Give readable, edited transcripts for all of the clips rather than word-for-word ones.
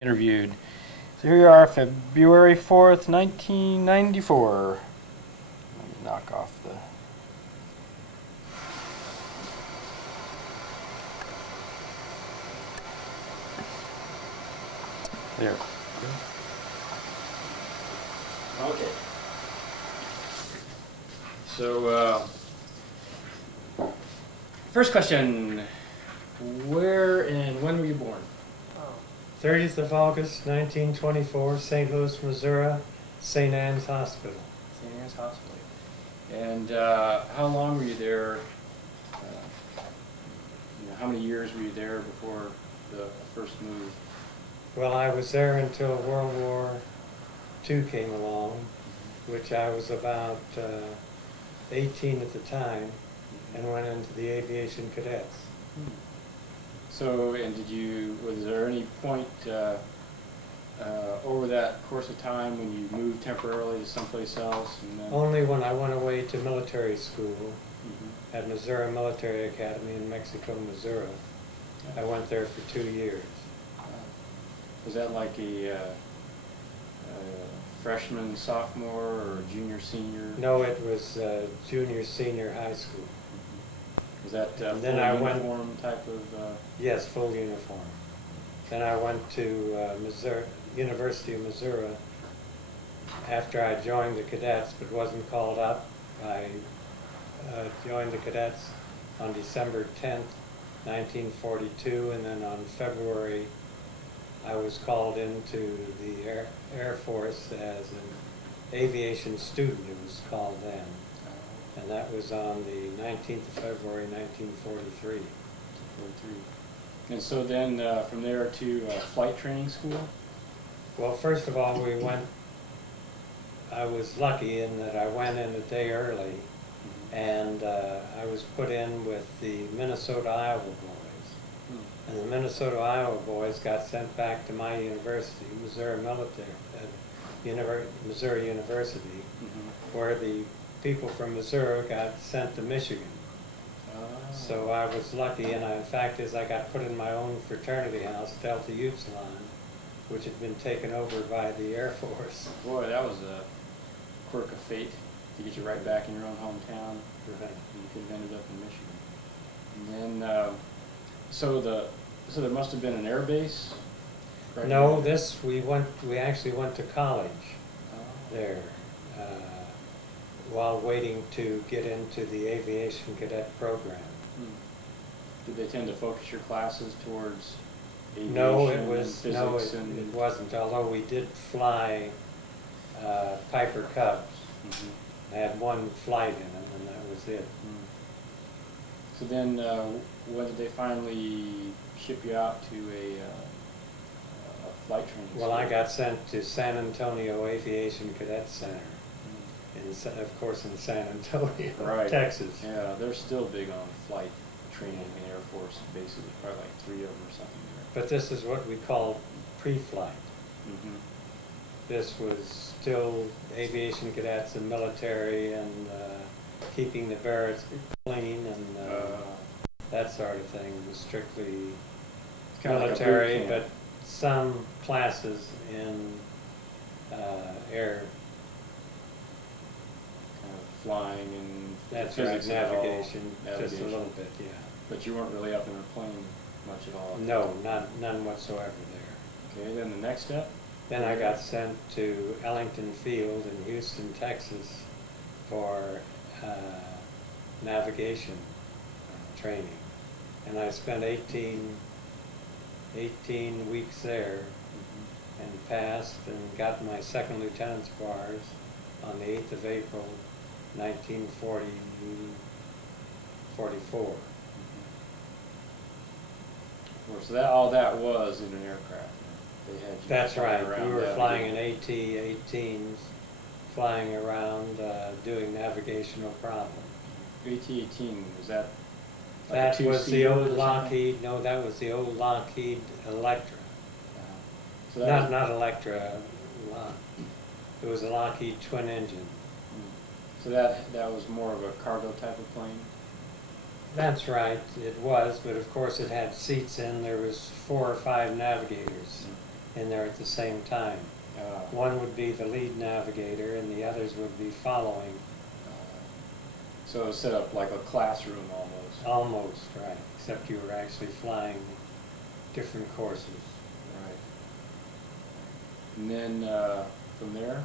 Interviewed. So here you are, February 4th, 1994. Let me knock off the... There. Okay. So, first question. Where and when were you born? 30th of August, 1924, St. Louis, Missouri, St. Anne's Hospital. St. Anne's Hospital. And how long were you there? How many years were you there before the first move? Well, I was there until World War II came along, which I was about 18 at the time, and went into the aviation cadets. So, and was there any point over that course of time when you moved temporarily to someplace else? And then... Only when I went away to military school at Missouri Military Academy in Mexico, Missouri. I went there for 2 years. Was that like a freshman, sophomore, or junior, senior? No, it was junior, senior high school. Was that full uniform type of? Yes, full uniform. Then I went to University of Missouri after I joined the cadets, but wasn't called up. I joined the cadets on December 10th, 1942, and then on February I was called into the Air Force as an aviation student, it was called then. And that was on the 19th of February, 1943. And so then from there to flight training school? Well, first of all, I was lucky in that I went in a day early, and I was put in with the Minnesota, Iowa boys. And the Minnesota, Iowa boys got sent back to my university, Missouri University, where the people from Missouri got sent to Michigan. So I was lucky, and in fact, I got put in my own fraternity house, Delta Upsilon, which had been taken over by the Air Force. Boy, that was a quirk of fate to get you right back in your own hometown. Right. You could have ended up in Michigan. And then, so there must have been an air base. Right No, we actually went to college there. While waiting to get into the aviation cadet program. Did they tend to focus your classes towards aviation? No, it wasn't. Although we did fly Piper Cubs. I had one flight in them, and that was it. So then, when did they finally ship you out to a flight training school? Well, I got sent to San Antonio Aviation Cadet Center. Of course, in San Antonio, right. Texas. Yeah, they're still big on flight training in the Air Force bases. Probably like 3 of them or something there. But this is what we call pre-flight. This was still aviation cadets and military and keeping the barracks clean and that sort of thing. It was strictly military, like but some classes in air. Flying and that's physics right, navigation, navigation, just a little bit, yeah. But you weren't really up in a plane much at all? No, none whatsoever there. Okay, then the next step? Then I got sent to Ellington Field in Houston, Texas for navigation training. And I spent 18 weeks there and passed and got my second lieutenant's bars on the 8th of April, 1944. So all that was in an aircraft. They had you That's right. Around We were flying an AT-18s, flying around, doing navigation, no problem. AT-18, was that? Like that was the old Lockheed. No, that was the old Lockheed Electra. So that not Electra. It was a Lockheed twin engine. So that was more of a cargo type of plane? That's right, it was, but of course it had seats in. There was 4 or 5 navigators in there at the same time. One would be the lead navigator, and the others would be following. So it was set up like a classroom almost. Almost, right. Except you were actually flying different courses. Right. And then from there?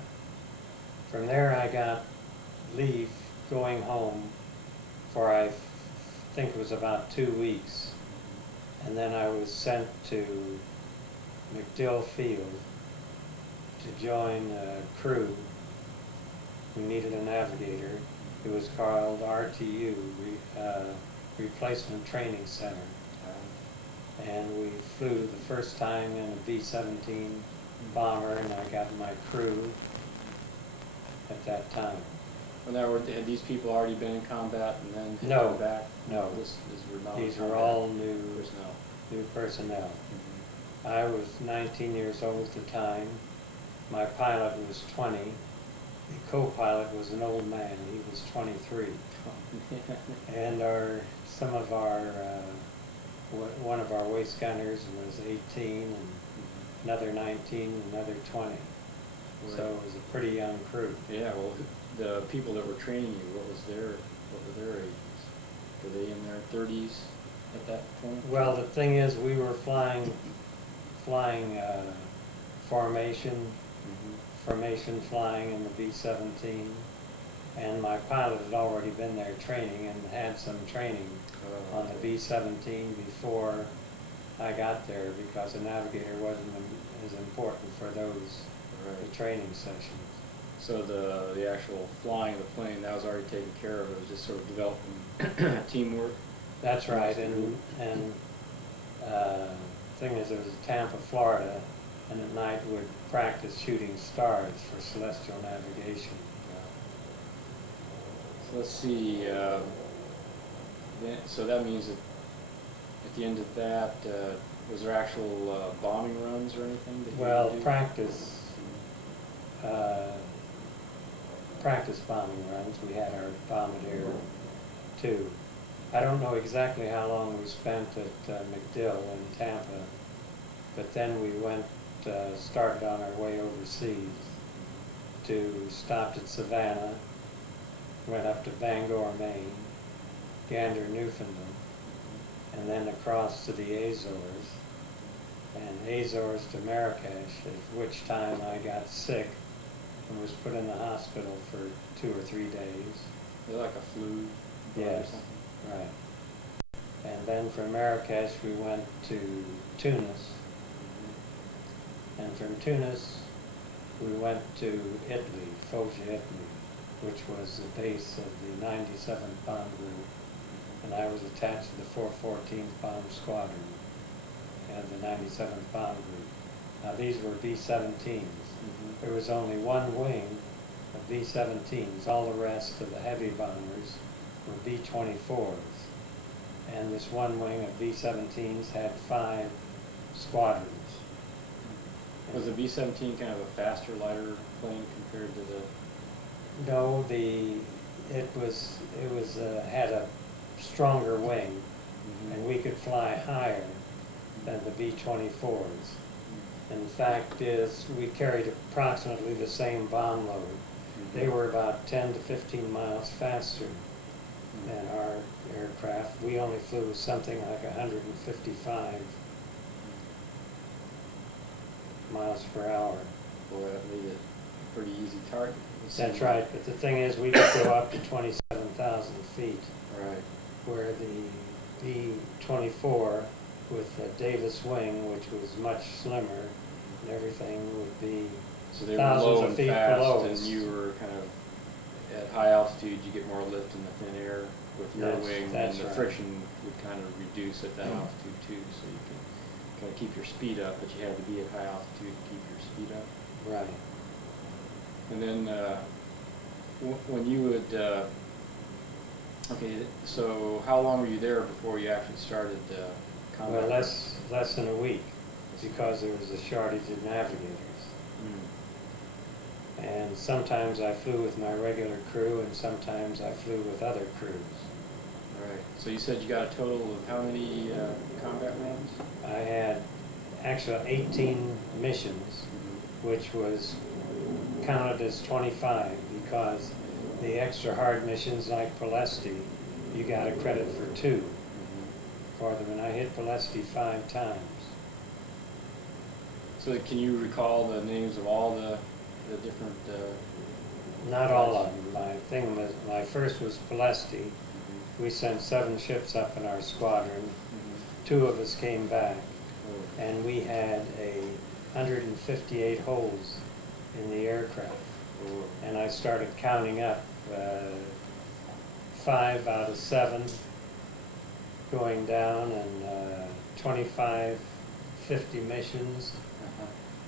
From there I got leave going home for I think it was about 2 weeks. And then I was sent to MacDill Field to join a crew who needed a navigator. It was called RTU, Replacement Training Center. And we flew the first time in a B-17 bomber, and I got my crew at that time. Well, now, had these people already been in combat and then No, come back? no. These were all new personnel. New personnel. Mm-hmm. I was 19 years old at the time. My pilot was 20. The co-pilot was an old man. He was 23. And one of our waist gunners was 18, and another 19, another 20. Right. So it was a pretty young crew. Yeah. Well, the people that were training you, what were their ages? Were they in their 30s at that point? Well, the thing is, we were flying formation flying in the B-17, and my pilot had already been there training and had some training on the B-17 before I got there, because a navigator wasn't as important for those the training sessions. So the actual flying of the plane, that was already taken care of. It was just sort of developing teamwork. That's right, and thing is, it was in Tampa, Florida, and at night would practice shooting stars for celestial navigation. So let's see. So that means that at the end of that, was there actual bombing runs or anything that you well, had to do? Practice bombing runs. We had our bombardier too. I don't know exactly how long we spent at MacDill in Tampa, but then we started on our way overseas stopped at Savannah, went up to Bangor, Maine, Gander, Newfoundland, and then across to the Azores, and Azores to Marrakesh, at which time I got sick and was put in the hospital for 2 or 3 days. Is it like a flu? Yes, or something? right. And then from Marrakesh we went to Tunis, and from Tunis we went to Italy, Foggia, Italy, which was the base of the 97th Bomb Group, and I was attached to the 414th Bomb Squadron and the 97th Bomb Group. Now these were B-17s. There was only one wing of B-17s. All the rest of the heavy bombers were B-24s. And this one wing of B-17s had 5 squadrons. Was the B-17 kind of a faster, lighter plane compared to the? No, it had a stronger wing, and we could fly higher than the B-24s. And the fact is, we carried approximately the same bomb load. They were about 10 to 15 miles faster than our aircraft. We only flew something like 155 miles per hour. Boy, that made it a pretty easy target. That's right, but the thing is, we could go up to 27,000 feet. Right. Where the B-24 with the Davis wing, which was much slimmer and everything, would be so they thousands were low of and feet fast, below and us. you were kind of at high altitude. You get more lift in the thin air with your wing, and the friction would kind of reduce at that altitude too. So you could kind of keep your speed up, but you had to be at high altitude to keep your speed up. Right. And then when you would, okay, so how long were you there before you actually started combat? Well, less than a week, because there was a shortage of navigators. And sometimes I flew with my regular crew, and sometimes I flew with other crews. All right. So you said you got a total of how many combat runs? I had actually 18 missions, which was counted as 25 because the extra hard missions like Palesti, you got a credit for 2 for them, and I hit Palesti 5 times. So can you recall the names of all the different? Not all of them. My first was Palesti. We sent 7 ships up in our squadron. 2 of us came back, and we had 158 holes in the aircraft. And I started counting up 5 out of 7 going down, and 25, 50 missions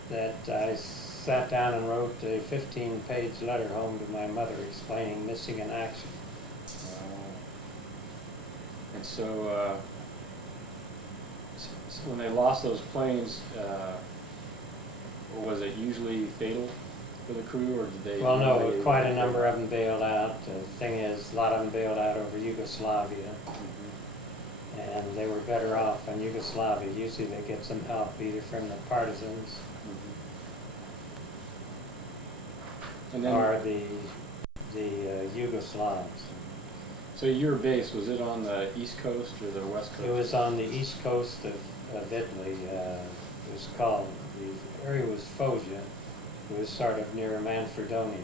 that I sat down and wrote a 15-page letter home to my mother explaining missing in action. And so, when they lost those planes, was it usually fatal for the crew, or did they? Well, no, quite a number of them bailed out. The thing is, a lot of them bailed out over Yugoslavia, and they were better off in Yugoslavia. Usually they get some help either from the partisans or the Yugoslavs. So your base, was it on the east coast or the west coast? It was on the east coast of Italy. It was called, the area was Foggia. It was sort of near Manfredonia.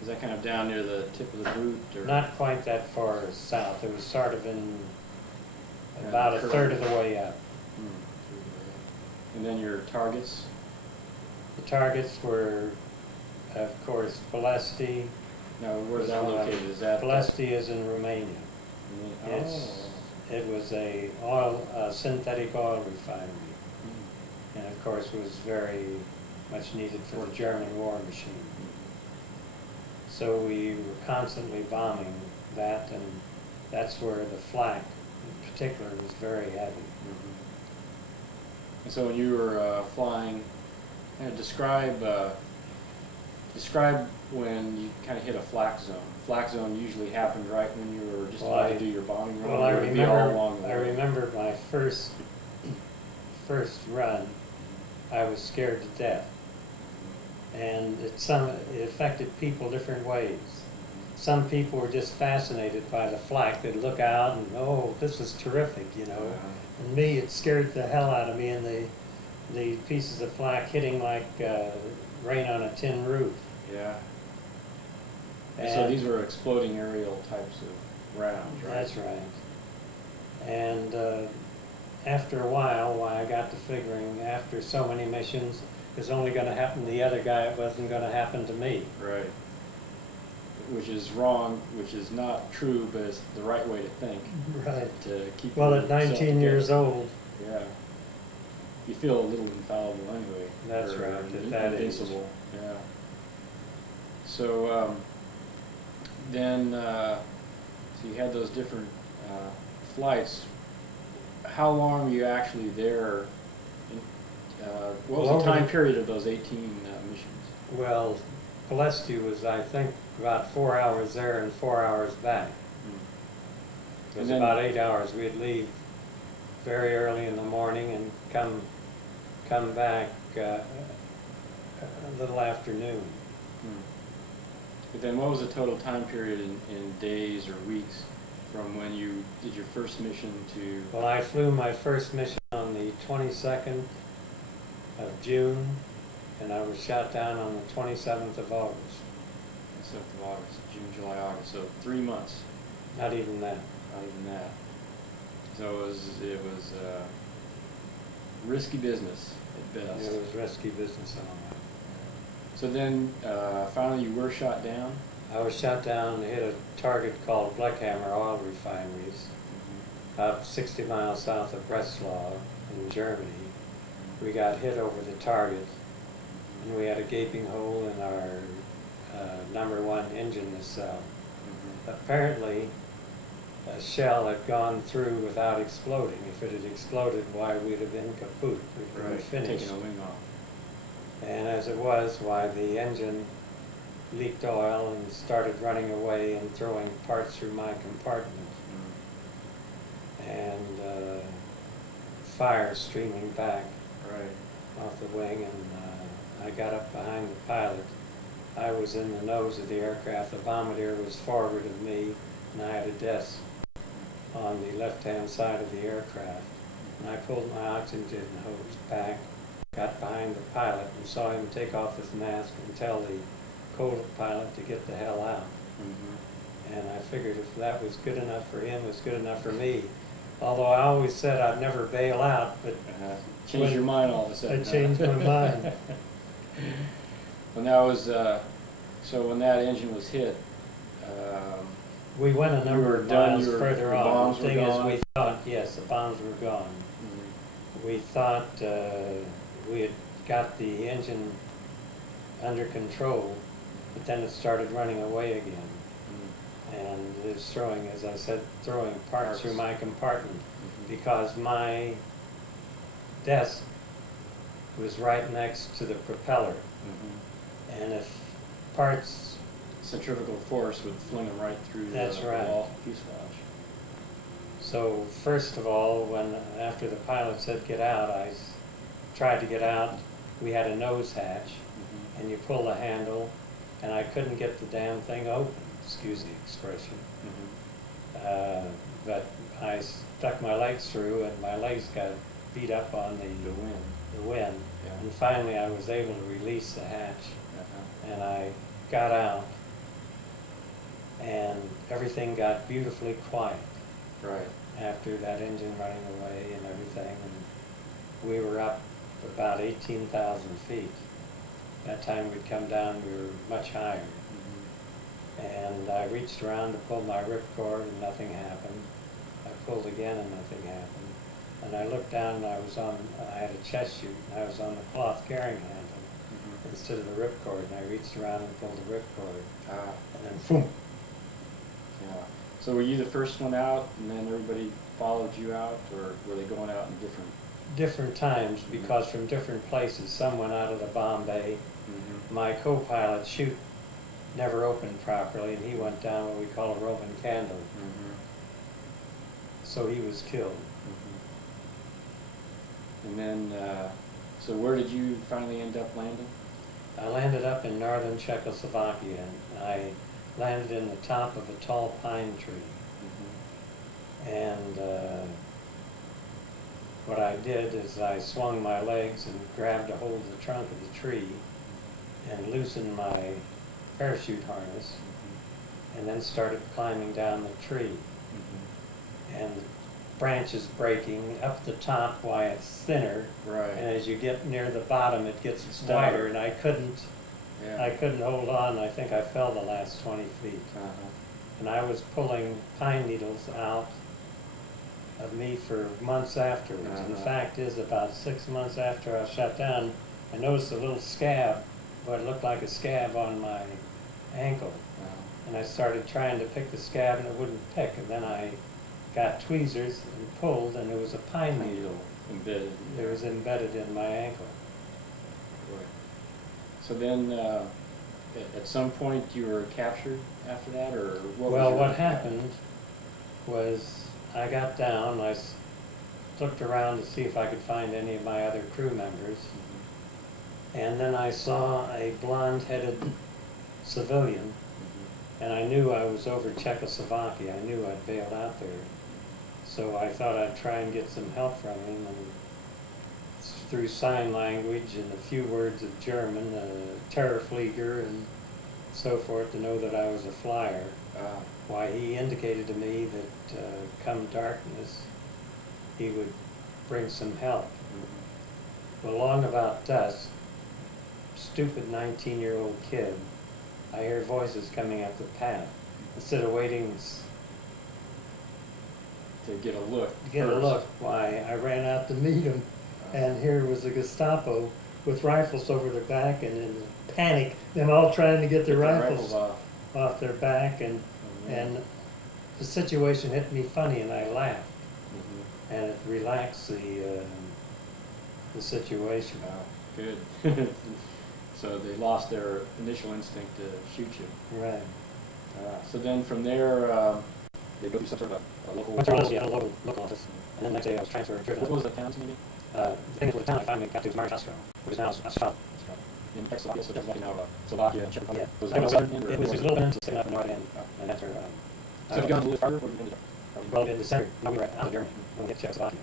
Is that kind of down near the tip of the boot? Or? Not quite that far south. It was sort of in about a third of the way up. And then your targets? The targets were, of course, Palesti. Now, where's that located? Is that Palesti is in Romania. It was a synthetic oil refinery, and of course was very much needed for the German war machine. So we were constantly bombing that, and that's where the flak, in particular, was very heavy. And so when you were flying, describe when you kind of hit a flak zone. Flak zone usually happened right when you were just about to do your bombing run. Well, I remember my first run. I was scared to death, and it affected people different ways. Some people were just fascinated by the flak. They'd look out and, oh, this is terrific, you know. And me, it scared the hell out of me, and the pieces of flak hitting like rain on a tin roof. Yeah. And so these were exploding aerial types of rounds, right? That's right. And after a while, I got to figuring after so many missions, it was only going to happen to the other guy, it wasn't going to happen to me. Right. Which is wrong, which is not true, but it's the right way to think. Right. To keep well, at 19 years old. Yeah. You feel a little infallible anyway. That's right. At that invincible. Yeah. So then, so you had those different flights. How long were you actually there? What was the time period of those 18 missions? Well, Palesti was, I think, about 4 hours there and 4 hours back. It was about 8 hours. We'd leave very early in the morning and come back a little afternoon. But then what was the total time period in days or weeks from when you did your first mission to... Well, I flew my first mission on the 22nd of June, and I was shot down on the 27th of August. 27th of August, June, July, August. So 3 months. Not even that. Not even that. So it was risky business at best. It was risky business and all that. So then, finally you were shot down? I was shot down and hit a target called Bleckhammer Oil Refineries, about 60 miles south of Breslau in Germany. We got hit over the target, and we had a gaping hole in our #1 engine nacelle. Apparently, a shell had gone through without exploding. If it had exploded, why, we'd have been kaput. We'd been finished. Taking a wing off. And as it was, why, the engine leaked oil and started running away and throwing parts through my compartment. And fire streaming back. off the wing, and I got up behind the pilot. I was in the nose of the aircraft. The bombardier was forward of me, and I had a desk on the left-hand side of the aircraft. And I pulled my oxygen hose back, got behind the pilot, and saw him take off his mask and tell the co-pilot to get the hell out. And I figured if that was good enough for him, it was good enough for me. Although I always said I'd never bail out, but changed your mind all of a sudden. I changed my mind. When that was, so when that engine was hit, we went a number of miles further on. The thing is, gone? we thought, yes, the bombs were gone. We thought we had got the engine under control, but then it started running away again. And it was throwing, as I said, throwing parts through my compartment, because my desk was right next to the propeller. And if parts... Centrifugal force would fling them right through the wall fuselage. So first of all, after the pilot said get out, I tried to get out. We had a nose hatch, and you pull the handle, and I couldn't get the damn thing open. Excuse the expression. But I stuck my legs through, and my legs got beat up on the wind. Yeah. And finally I was able to release the hatch, and I got out, and everything got beautifully quiet. After that engine running away and everything, and we were up about 18,000 feet. That time we'd come down, we were much higher. And I reached around to pull my ripcord, and nothing happened. I pulled again, and nothing happened. And I looked down, and I had a chest chute, and I was on the cloth carrying handle instead of the ripcord. And I reached around and pulled the ripcord, and then boom. Yeah. So were you the first one out, and then everybody followed you out, or were they going out in different times? Because from different places. Some went out of the bomb bay. My co-pilot's chute never opened properly, and he went down what we call a Roman candle. So he was killed. And then, so where did you finally end up landing? I landed up in northern Czechoslovakia, and I landed in the top of a tall pine tree. And what I did is I swung my legs and grabbed a hold of the trunk of the tree and loosened my parachute harness, and then started climbing down the tree. And the branches breaking up the top, why it's thinner, and as you get near the bottom it gets wider, and I couldn't hold on. I think I fell the last 20 feet. And I was pulling pine needles out of me for months afterwards. And the fact is, about 6 months after I shut down, I noticed a little scab, what looked like a scab on my ankle. And I started trying to pick the scab, and it wouldn't pick. And then I got tweezers and pulled, and there was a pine needle embedded. It was embedded in my ankle. So then, at some point, you were captured after that, or what? Well, what happened was I got down. I looked around to see if I could find any of my other crew members, and then I saw a blonde-headed civilian, and I knew I was over Czechoslovakia. I knew I'd bailed out there. So I thought I'd try and get some help from him, and through sign language and a few words of German, Terrorflieger and so forth, to know that I was a flyer. Why, he indicated to me that come darkness, he would bring some help. Well, along about dusk, stupid 19-year-old kid, I hear voices coming up the path. Instead of waiting to get a look. Why, I ran out to meet him, and here was the Gestapo with rifles over their back, and in panic, them all trying to get their rifles off their back, and the situation hit me funny, and I laughed, and it relaxed the situation. Good. So they lost their initial instinct to shoot you. Right. So then from there, they go through some sort of a local... local office. And then the next day I was transferred. What was the town's name? The thing is, with the town I finally got to was Marshall, which is now Australia. In Czechoslovakia, so Czechoslovakia now, Slovakia, Czech Republic. Yeah. Was that southern end? It was a little peninsula sticking up in the north end, and that's where. So have you gone a little farther? Or well, in the center, no, we were out of Germany when we hit Czechoslovakia.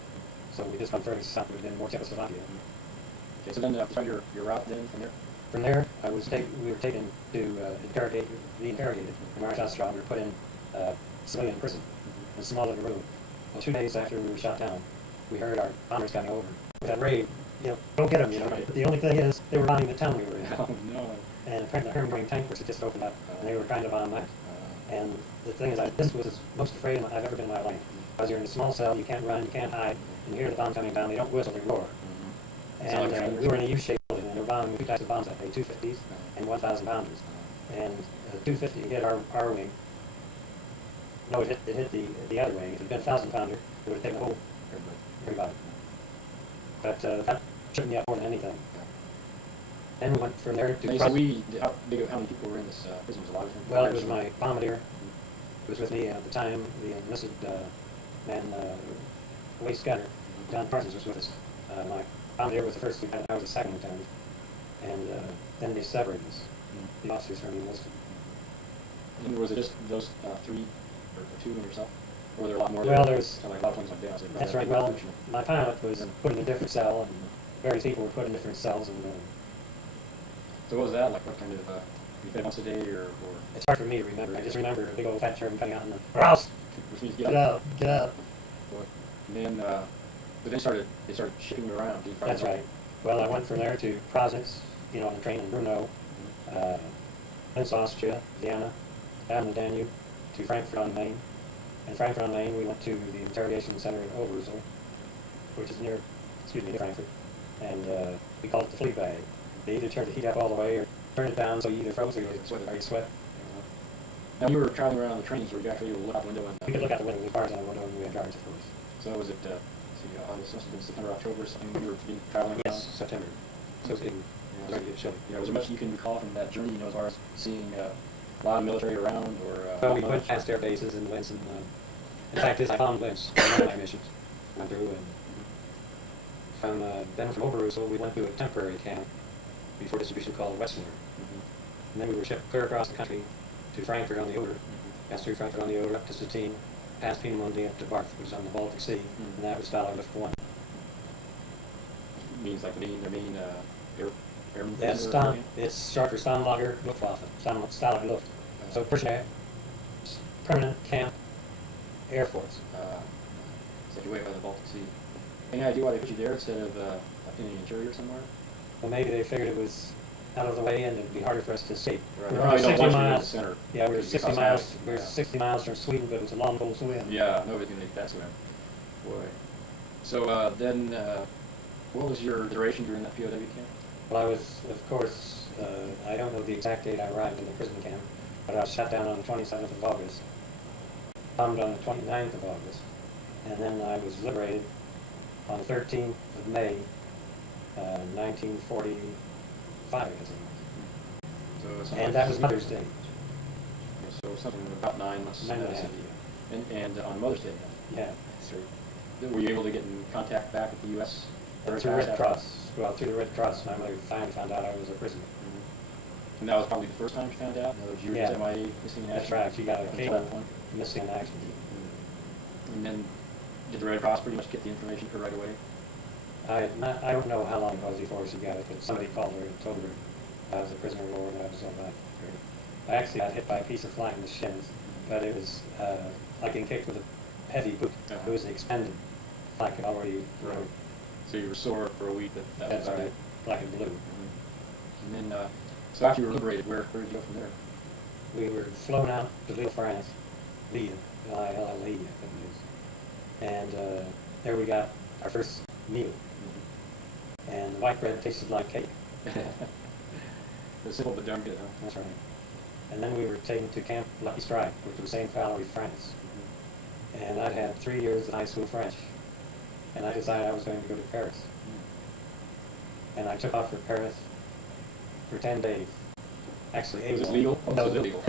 So we just went further south, but then more Czechoslovakia. Okay, so then start your route then from there? From there, we were taken to be interrogated in Marshall. We were put in civilian prison, in a small little room. Well, 2 days after we were shot down, we heard our bombers coming over. We got raid, go get them, But the only thing is, they were bombing the town we were in. Oh, no. And apparently the Hermgang tank force had just opened up, and they were trying to bomb that. And the thing is, this was the most afraid I've ever been in my life. Because you're in a small cell, you can't run, you can't hide, and you hear the bomb coming down, they don't whistle, they roar. And we were in a U-shaped building, and they were bombing 2 types of bombs that day, 250s and 1,000 pounders. And the 250 hit our wing. No, it hit the other wing. If it had been a 1,000 pounder, it would have taken the whole everybody. But that shook me up more than anything. Then we went from there to... how many people were in this prison? Was a lot of them? Well, it was my bombardier who was with me at the time, the enlisted man, Way Scudder. John Parsons was with us. My bombardier was the first lieutenant, I was the second lieutenant. And then they separated us, the officers from the enlisted. And was it just those 3 or 2 and yourself? Or were there a lot more? Well, there was... Like a lot of ones like that. That's right. Well, my pilot was put in a different cell, and various people were put in different cells. And so what was that like? What kind of, you fed once a day or? It's hard for me to remember. I just remember a big old fat German coming out in the house. Which means Get out. And then, but then they started shipping you around. That's right. Well, I went from there to Proznitz, on the train in Brno, Linz, Austria, Vienna, down the Danube, to Frankfurt on Main. In Frankfurt on Main, we went to the interrogation center in Oberusel, which is near Frankfurt, and we called it the flea bag. They either turned the heat up all the way or turned it down, so you either froze or you sweat. Now you were traveling around on the trains, where you actually able to look out the window? We could look out the window with cars on the window, and we had guards, of course. So was it, August, must have been September, October, or something, you were traveling around? Yes, September. So it was chilly. Was there much you can recall from that journey, as far as seeing a lot of military around, or? Well, we went past air bases in Linz, and in fact, I found Linz on one of my missions. Went through, and then from Oberusel, we went to a temporary camp before distribution called Wetzlar. And then we were shipped clear across the country to Frankfurt on the Oder, passed through Frankfurt on the Oder, up to Stettin, past Peenemünde up to Barth, which is on the Baltic Sea, and that was Stalag-Luft 1. Means like the main air. Yeah, it's short for Stammlager Luftwaffe, Stalag-Luft. So permanent camp Air Force. Set you way by the Baltic Sea. Any idea why they put you there instead of in the interior somewhere? Well, maybe they figured it was out of the way and it'd be harder for us to escape. Right. We were 60 miles. Center. Yeah, we were 60 miles. We were 60 miles from Sweden, but it was a long, cold swim. Yeah, nobody's gonna make that swim. Boy. So then, what was your duration during that POW camp? Well, I was, of course, I don't know the exact date I arrived in the prison camp, but I was shot down on the 27th of August, bombed on the 29th of August, and then I was liberated on the 13th of May, 1945, I guess it was. And that was Mother's Day. So something about 9 months. 9 months. And on Mother's Day. Yeah, sure. Were you able to get in contact back with the U.S.? Through Red Cross. Well, through the Red Cross, my mother finally found out I was a prisoner. And that was probably the first time she found out? You were just MIA, missing in action? That's right. She got a cable missing in action. And then did the Red Cross pretty much get the information to her right away? I don't know how long it was before she got it, but somebody called her and told her I was a prisoner of war and I was all that. I actually got hit by a piece of flak in the shins, but it was like getting kicked with a heavy boot. It was expended. Flak had already... Right. So you were sore for a week. That's right. Black and blue. And then, so after you were liberated, where did you go from there? We were flown out to Lille, France. Lille, L-I-L-L-E, I think it is. And there we got our first meal. And the white bread tasted like cake. It's simple but darn good, huh? That's right. And then we were taken to Camp Lucky Strike, which was St. Valery, France. And I'd had 3 years of high school French. And I decided I was going to go to Paris. And I took off for Paris for 10 days. Actually, was it legal? No, it was illegal.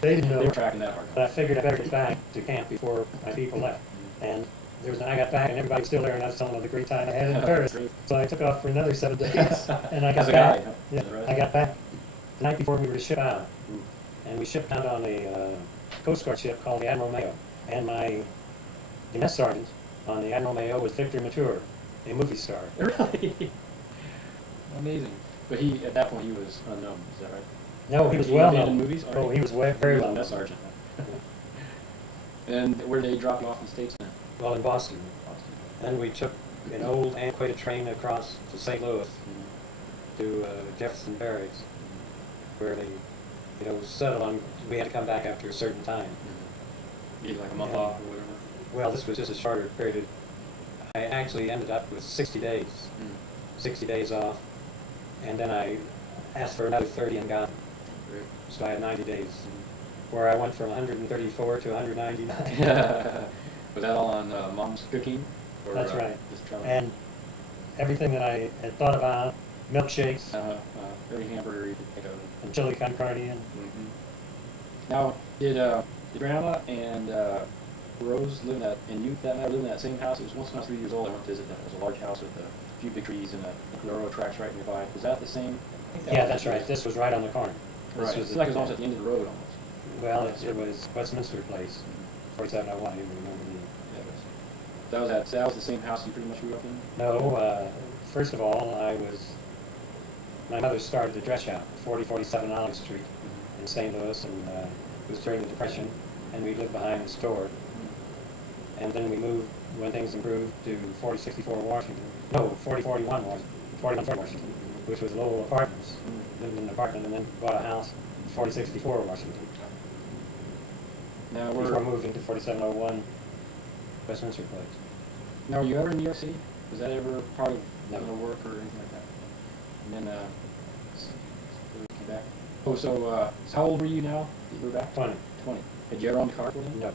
They didn't know. They were tracking that hard. But I figured I better get back to camp before my people left. And I got back and everybody was still there, and I was telling them the great time I had in Paris. So I took off for another 7 days, and I got back. Yeah, I got back the night before we were to ship out, and we shipped out on a Coast Guard ship called the Admiral Mayo, and the mess sergeant on the Admiral Mayo was Victor Mature, a movie star. Really? Amazing. But at that point, he was unknown. Is that right? No, he was well known. Movies? Oh, he was very well known. Mess sergeant. And where did they drop you off in the States then? Well, in Boston. Then we took an old antiquated train across to St. Louis to Jefferson Barracks, where they, settled on. We had to come back after a certain time. Either like a month off or whatever. Well, this was just a shorter period. I actually ended up with 60 days, 60 days off, and then I asked for another 30 and got it. So I had 90 days, where I went from 134 to 199. Was that all on Mom's cooking? Or, That's right. Just traveling? And everything that I had thought about, milkshakes, every hamburger you could think of. and chili con carne. Now, did Grandma and Rose live in that, and you, for that matter, live in that same house? It was once when I was 3 years old. I went to visit that. It was a large house with a few big trees and the railroad tracks right nearby. Was that the same? Yeah, that's right. This was right on the corner. Right. It's like it was almost at the end of the road almost. Well, it was Westminster Place, 4701. I even remember That was the same house you pretty much grew up in? No. First of all, my mother started a dress shop, 4047 Olive Street in St. Louis, and it was during the Depression, and we lived behind the store. And then we moved, when things improved, to 4064 Washington. No, 4041 Washington, which was Lowell Apartments. Lived in an apartment and then bought a house, 4064 Washington. Now before moving to 4701 Westminster Place. Now, were you ever in New York City? Was that ever part of work or anything like that? And then came back. Oh, so how old were you now that you were back? 20. 20. Had you ever owned a car for them? No.